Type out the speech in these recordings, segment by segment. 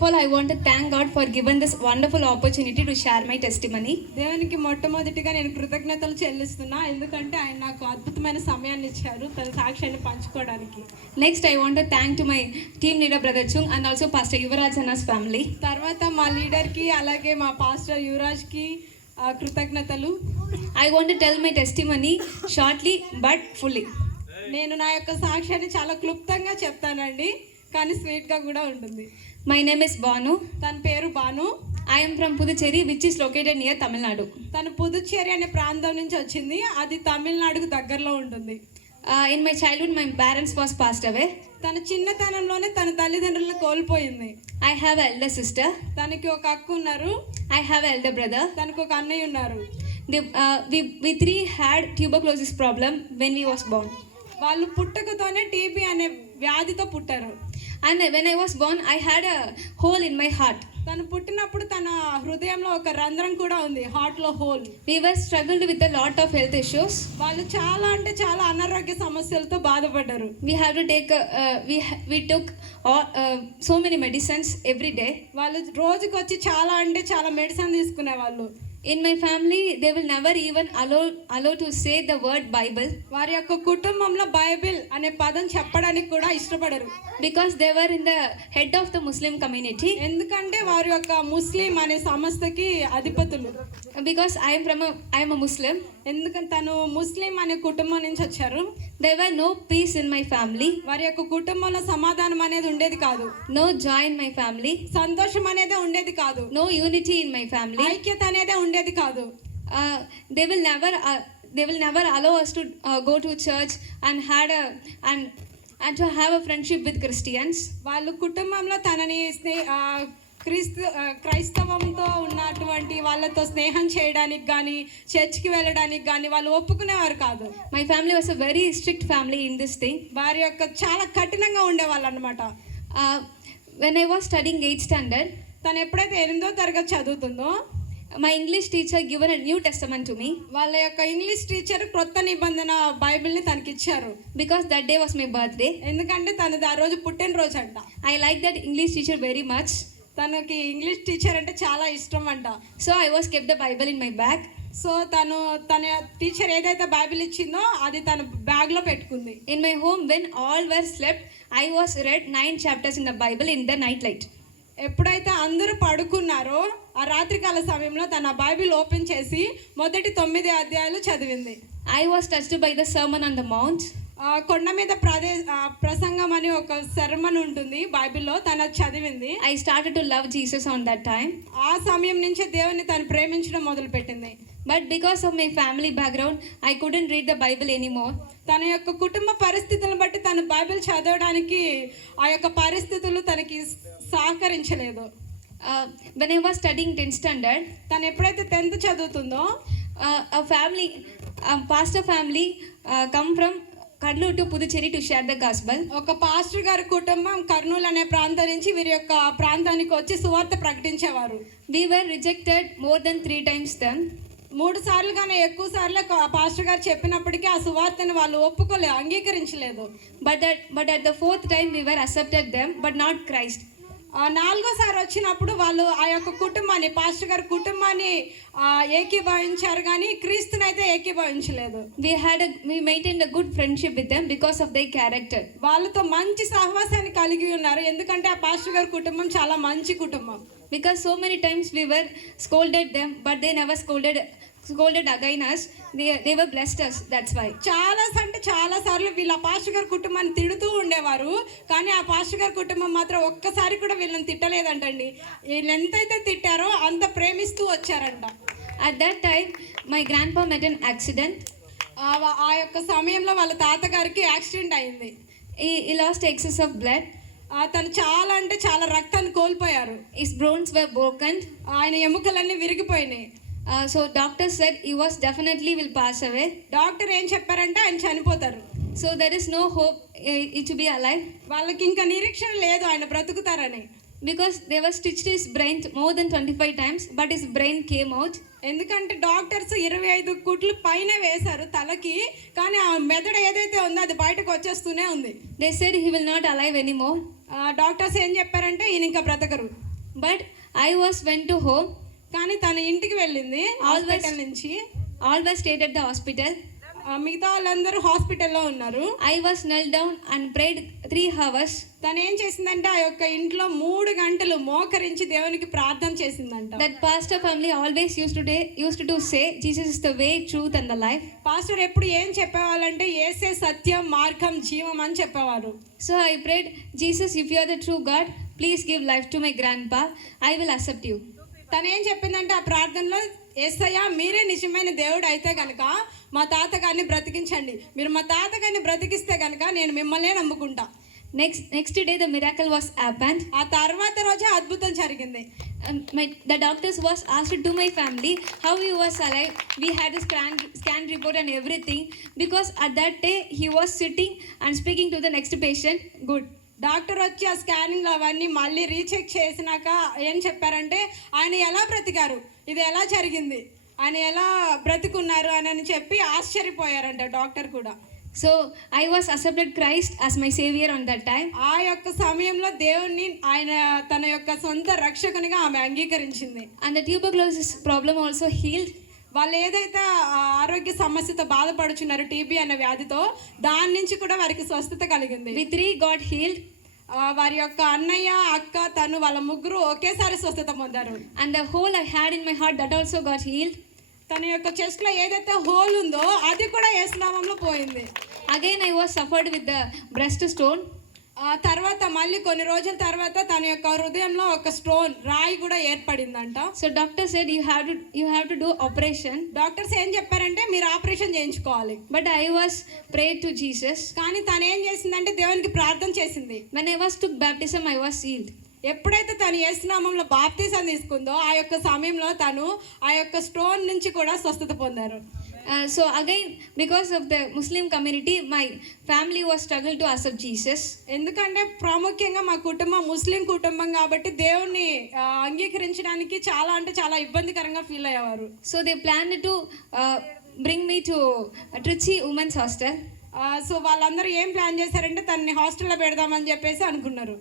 Fall I want thank God for given this wonderful opportunity to share my testimony దేవునికి మొట్టమొదటిగా నేను కృతజ్ఞతలు చెల్లిస్తున్నా. ఎందుకంటే ఆయన నాకు అద్భుతమైన సమయాన్ని ఇచ్చారు తన సాక్షిని పంచుకోవడానికి. Next I want thank to my team leader brother Chung and also pastor Yuvaraj అన్నస్ family తర్వాత మా లీడర్కి అలాగే మా పాస్టర్ యువరాజ్కి కృతజ్ఞతలు. I want tell my testimony shortly but fully నేను నా యొక్క సాక్ష్యాన్ని చాలా క్లుప్తంగా చెప్తానండి కానీ స్వీట్గా కూడా ఉంటుంది. మై నేమ్ ఇస్ బాను తన పేరు Banu I'm from Puducherry which is located near Tamil Nadu తన పుదుచ్చేరి అనే ప్రాంతం నుంచి వచ్చింది. అది తమిళనాడుకు దగ్గరలో ఉంటుంది. In my childhood my parents was passed away తన చిన్నతనంలోనే తన తల్లిదండ్రులను కోల్పోయింది. ఐ హ్యావ్ ఎల్డర్ సిస్టర్ తనకి ఒక అక్క ఉన్నారు. ఐ హ్యావ్ ఎల్డర్ బ్రదర్ తనకు ఒక అన్నయ్య ఉన్నారు. The we three had tuberculosis problem when we was born వాళ్ళు పుట్టకతోనే టీబీ అనే వ్యాధితో పుట్టారు. And when I was born I had a hole in my heart తను పుట్టినప్పుడు తన హృదయంలో ఒక రంధ్రం కూడా ఉంది హార్ట్లో hole were struggled with lot of health issues వాళ్ళు చాలా అంటే చాలా అనారోగ్య సమస్యలతో బాధపడ్డారు. We have to take we took so many medicines every day వాళ్ళు రోజుకు వచ్చి చాలా అంటే చాలా మెడిసిన్ తీసుకునే వాళ్ళు in my family they will never even allow allow to say the word Bible వారి యొక్క కుటుంబంలో బైబిల్ అనే పదం చెప్పడానికి కూడా ఇష్టపడరు. Because they were in the head of the Muslim community ఎందుకంటే వారి యొక్క ముస్లిం అనే సంస్థకి అధిపతులు. Because I'm from I'm a Muslim ఎందుకంటే తను ముస్లిం అనే కుటుంబం నుంచి వచ్చారు? They were no peace in my family వారి యొక్క కుటుంబంలో సమాధానం అనేది ఉండేది కాదు. నో జాయిన్ మై ఫ్యామిలీ సంతోషం అనేది ఉండేది కాదు. No unity in my family ఐక్యత అనేది ఉండేది కాదు. They will never they will never allow us to go to church and had and and to have a friendship with Christians వాళ్ళు కుటుంబంలో తనని క్రీస్తు క్రైస్తవంతో ఉన్నటువంటి వాళ్ళతో స్నేహం చేయడానికి కానీ చర్చ్కి వెళ్ళడానికి కానీ వాళ్ళు ఒప్పుకునేవారు కాదు. My family was a very strict family in this thing వారి యొక్క చాలా కఠినంగా ఉండేవాళ్ళు అనమాట when I was studying eight standard తను ఎప్పుడైతే ఎనిమిదో తరగతి చదువుతుందో my English teacher given a New Testament to me వాళ్ళ యొక్క ఇంగ్లీష్ టీచర్ క్రొత్త నిబంధన బైబిల్ని తనకి ఇచ్చారు because that day was my birthday ఎందుకంటే తనది ఆ రోజు పుట్టినరోజు అంట I like that English teacher very much తనకి ఇంగ్లీష్ టీచర్ అంటే చాలా ఇష్టం అంట so I was kept the Bible in my bag so తను తన టీచర్ ఏదైతే బైబిల్ ఇచ్చిందో అది తన బ్యాగ్లో పెట్టుకుంది. In my home when all were slept I was read nine chapters in the Bible in the night light ఎప్పుడైతే అందరూ పడుకున్నారో ఆ రాత్రికాల సమయంలో తన బైబిల్ ఓపెన్ చేసి మొదటి తొమ్మిది అధ్యాయాలు చదివింది I was touched by the Sermon on the Mount. ఆ కొండ మీద ప్రదే ఆ ప్రసంగం అని ఒక శర్మన్ ఉంటుంది బైబిల్లో తన చదివింది I started to love Jesus on that time. ఆ సమయం నుంచే దేవుని తను ప్రేమించడం మొదలుపెట్టింది But because of my family background, I couldn't read the Bible anymore. తన యొక్క కుటుంబ పరిస్థితులను బట్టి తను బైబిల్ చదవడానికి ఆ యొక్క పరిస్థితులు తనకి సహకరించలేదు వెనేవా స్టడింగ్ టెన్త్ స్టాండర్డ్ తను ఎప్పుడైతే టెన్త్ చదువుతుందో ఆ family pastor family come from Kurnool to Puducherry to share the gospel ఒక పాస్టర్ గారి కుటుంబం కర్నూలు అనే ప్రాంతం నుంచి వీరి యొక్క ప్రాంతానికి వచ్చి సువార్త ప్రకటించేవారు. We were rejected more than three times then మూడు సార్లు సార్లుగానే ఎక్కువ సార్లు పాస్టర్ గారు చెప్పినప్పటికీ ఆ సువార్తను వాళ్ళు ఒప్పుకోలేదు అంగీకరించలేదు. But but at the fourth time we were accepted them but not Christ నాలుగోసారి వచ్చినప్పుడు వాళ్ళు ఆ యొక్క కుటుంబాన్ని పాస్టర్ గారి కుటుంబాన్ని ఏకీభవించారు కానీ క్రీస్తుని అయితే ఏకీభవించలేదు we had we maintain a good friendship with them because of they character వాళ్ళతో మంచి సహవాసాన్ని కలిగి ఉన్నారు. ఎందుకంటే ఆ పాస్టర్ గారి కుటుంబం చాలా మంచి కుటుంబం. Because so many times we were scolded them but they never scolded scolded again us. They, they were blessed us. That's why. చాలా అంటే చాలా సార్లు వీళ్ళ పాస్టర్ గారి కుటుంబాన్ని తిడుతూ ఉండేవారు కానీ ఆ పాస్టర్ గారి కుటుంబం మాత్రం ఒక్కసారి కూడా వీళ్ళని తిట్టలేదంటండి వీళ్ళు ఎంతైతే తిట్టారో అంత ప్రేమిస్తూ వచ్చారంట At that time, my grandpa met an accident. ఆ వ- ఆ యొక్క సమయంలో వాళ్ళ తాతగారికి యాక్సిడెంట్ అయింది He, he lost excess of blood. ఆ తను చాలా అంటే చాలా రక్తాన్ని కోల్పోయారు His bones were broken. ఆయన ఎముకలన్నీ విరిగిపోయినాయి so doctor said he was definitely will pass away doctor ఏం చెప్పారంటే ఆయన చనిపోతారు. So there is no hope it be alive వాళ్ళకి ఇంకా నిరీక్షణ లేదు ఆయన బ్రతుకుతారని. Because they were stitch his brain more than twenty five times but his brain came out ఎందుకంటే డాక్టర్స్ ఇరవై ఐదు కుట్లు పైన వేశారు తలకి కానీ ఆ మెదడు ఏదైతే ఉందో అది బయటకు వచ్చేస్తూనే ఉంది. They said he will not alive any more doctors ఏం చెప్పారంటే ఈయన ఇంకా బ్రతకరు. But I was went to home కానీ తన ఇంటికి వెళ్ళింది హాస్పిటల్ నుంచి. Always was stayed at the hospital మిగతా వాళ్ళందరూ హాస్పిటల్లో ఉన్నారు. I was kneel down and prayed three hours తను ఏం చేసిందంటే ఆ యొక్క ఇంట్లో మూడు గంటలు మోకరించి దేవునికి ప్రార్థన చేసిందంట. That pastor family always use to day use to say Jesus is the way truth and the life pastor ఎప్పుడు ఏం చెప్పేవాళ్ళంటే ఏసే సత్యం మార్గం జీవం అని చెప్పేవారు. So I prayed Jesus if you are the true God please give life to my grandpa I will accept you తను ఏం చెప్పిందంటే ఆ ప్రార్థనలో ఏసయ్య మీరే నిజమైన దేవుడు అయితే కనుక మా తాతగారిని బ్రతికించండి. మీరు మా తాతగారిని బ్రతికిస్తే కనుక నేను మిమ్మల్నే నమ్ముకుంటా. Next next day the miracle was happen ఆ తర్వాత రోజే అద్భుతం జరిగింది. My the doctors was asked to my family how you was alive we had scan scan report and everything because at that day he was sitting and speaking to the next patient good doctor వచ్చి ఆ scanning అవన్నీ మళ్ళీ recheck చేసినాక ఏం చెప్పారంటే ఆయన ఎలా బ్రతికారు ఇది ఎలా జరిగింది ఆయన ఎలా బ్రతికున్నారు అని అని చెప్పి ఆశ్చర్యపోయారంట డాక్టర్ కూడా So I was accepted Christ as my savior on that time. ఆ యొక్క సమయంలో దేవుణ్ణి ఆయన తన యొక్క సొంత రక్షకునిగా ఆమె అంగీకరించింది And the tuberculosis problem also healed. వాళ్ళు ఏదైతే ఆరోగ్య సమస్యతో బాధపడుచున్నారు టీబీ అనే వ్యాధితో దాని నుంచి కూడా వారికి స్వస్థత కలిగింది We three got healed. వారి యొక్క అన్నయ్య అక్క తను వాళ్ళ ముగ్గురు ఒకేసారి స్వస్థత పొందారు. And the hole I had in my heart that also got heal తన యొక్క చెస్ట్లో ఏదైతే హోల్ ఉందో అది కూడా ఏ స్నామంలో పోయింది. Again I was suffered with the breast stone ఆ తర్వాత మళ్ళీ కొన్ని రోజుల తర్వాత తన యొక్క హృదయంలో ఒక స్టోన్ రాయి కూడా ఏర్పడిందంట So doctor said you have to you have to do operation. Doctors ఏం చెప్పారంటే మీరు ఆపరేషన్ చేయించుకోవాలి But I was prayed to Jesus. కానీ తను ఏం చేసిందంటే దేవునికి ప్రార్థన చేసింది When I was took baptism, I was healed. ఎప్పుడైతే తను యేసునామంలో బాప్తీసం తీసుకుందో ఆ యొక్క సమయంలో తను ఆ యొక్క స్టోన్ నుంచి కూడా స్వస్థత పొందారు so again because of the Muslim community my family was struggle to accept Jesus ఎందుకంటే ప్రాముఖ్యంగా మా కుటుంబం ముస్లిం కుటుంబం కాబట్టి దేవుణ్ణి uh, అంగీకరించడానికి చాలా అంటే చాలా ఇబ్బందికరంగా ఫీల్ అయ్యేవారు. So they plan to bring me to Trichy women's hostel so వాళ్ళందరూ ఏం ప్లాన్ చేశారంటే తనని హాస్టల్లో పెడదామని చెప్పేసి అనుకున్నారు.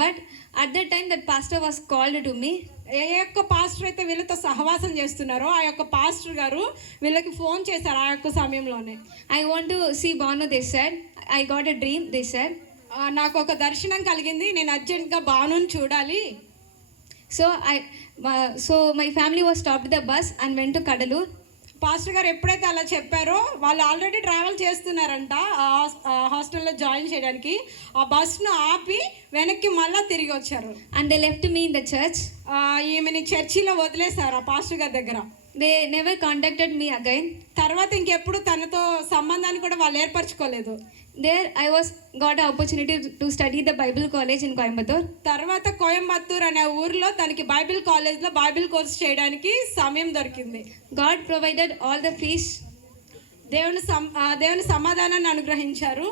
But at the time that pastor was called to me ఏ యొక్క పాస్టర్ అయితే వీళ్ళతో సహవాసం చేస్తున్నారో ఆ యొక్క పాస్టర్ గారు వీళ్ళకి ఫోన్ చేశారు ఆ యొక్క సమయంలోనే. I want see Banu this sir I got a dream this sir నాకు ఒక దర్శనం కలిగింది నేను అర్జెంట్గా బాను చూడాలి. So I so my family was stop the bus and went to కడలు pastor గారు ఎప్పుడైతే అలా చెప్పారో వాళ్ళు ఆల్రెడీ ట్రావెల్ చేస్తున్నారంట హాస్టల్లో జాయిన్ చేయడానికి. ఆ బస్ను ఆపి వెనక్కి మళ్ళీ తిరిగి వచ్చారు. They left me in the church. ఆ, ఈమెని చర్చిలో వదిలేశారు ఆ పాస్టర్ గారి దగ్గర. They never contacted me again తర్వాత ఇంకెప్పుడు తనతో సంబంధాన్ని కూడా వాళ్ళు ఏర్పరచుకోలేదు. There I was got opportunity to study the Bible college in Coimbatore తర్వాత కోయంబత్తూర్ అనే ఊర్లో తనకి బైబిల్ కాలేజ్లో బైబిల్ కోర్స్ చేయడానికి సమయం దొరికింది. God provided all the fees దేవుని సం దేవుని సమాధానాన్ని అనుగ్రహించారు.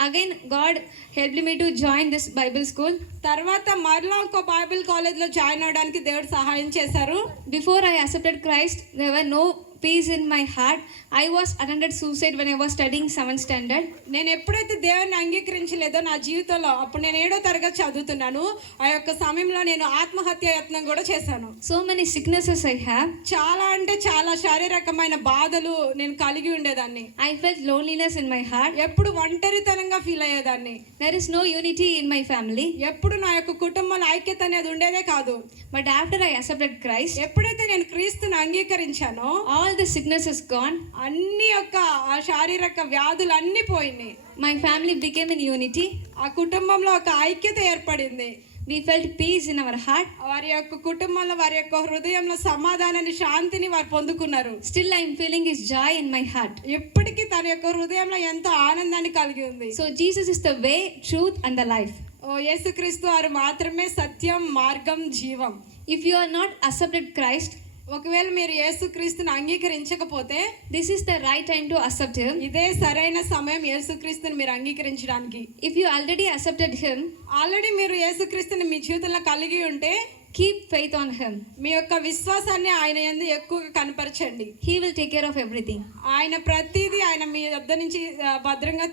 Again God help me to join this Bible school తర్వాత మరలా ఒక బైబిల్ కాలేజ్లో జాయిన్ అవ్వడానికి దేవుడు సహాయం చేశారు. Before I accepted Christ there no peace in my heart I was attended suicide one I was studying seven standard నేను ఎప్పుడైతే దేవుని అంగీకరించలేదో నా జీవితంలో అప్పుడు నేను ఏడో తరగతి చదువుతున్నాను. ఆ యొక్క సమయంలో నేను ఆత్మహత్య యత్నం కూడా చేశాను. So many sicknesses I have చాలా అంటే చాలా శారీరకమైన బాధలు నేను కలిగి ఉండేదాన్ని. I fell loneliness in my heart ఎప్పుడు ఒంటరితనంగా ఫీల్ అయ్యేదాన్ని. There is no unity in my family ఎప్పుడు నా యొక్క కుటుంబంలో ఐక్యత అనేది ఉండేదే కాదు. But after I accepted Christ ఎప్పుడైతే నేను క్రీస్తుని అంగీకరించానో all the sickness is gone. అన్ని యొక్క ఆ శారీరక వ్యాధులు అన్నీ పోయినాయి My family became in unity. ఆ కుటుంబంలో ఒక ఐక్యత ఏర్పడింది We felt peace in our heart. వారి యొక్క కుటుంబంలో వారి యొక్క హృదయంలో సమాధానాన్ని శాంతిని వారు పొందుకున్నారు Still, I am feeling His joy in my heart. ఇప్పటికీ తన యొక్క హృదయంలో ఎంతో ఆనందాన్ని కలిగి ఉంది So, Jesus is the way, truth, and the life. ఓ యేసుక్రీస్తు వారు మాత్రమే సత్యం మార్గం జీవం If you are not accepted Christ, ఒకవేళ మీరు యేసుక్రీస్తుని అంగీకరించకపోతే this is the right time to accept Him. ఇదే సరైన సమయం యేసుక్రీస్తుని మీరు అంగీకరించడానికి If you already accepted Him, already మీరు యేసుక్రీస్తుని మీ జీవితంలో కలిగి ఉంటే keep faith on Him. మీ యొక్క విశ్వాసాన్ని ఆయన ఎందు ఎక్కువగా కనపరచండి He will take care of everything. ఆయన ప్రతిదీ ఆయన మీ వద్ద నుంచి భద్రంగా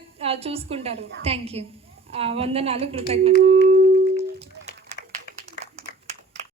చూసుకుంటారు Thank you. ఆ, వందనాలు కృతజ్ఞతలు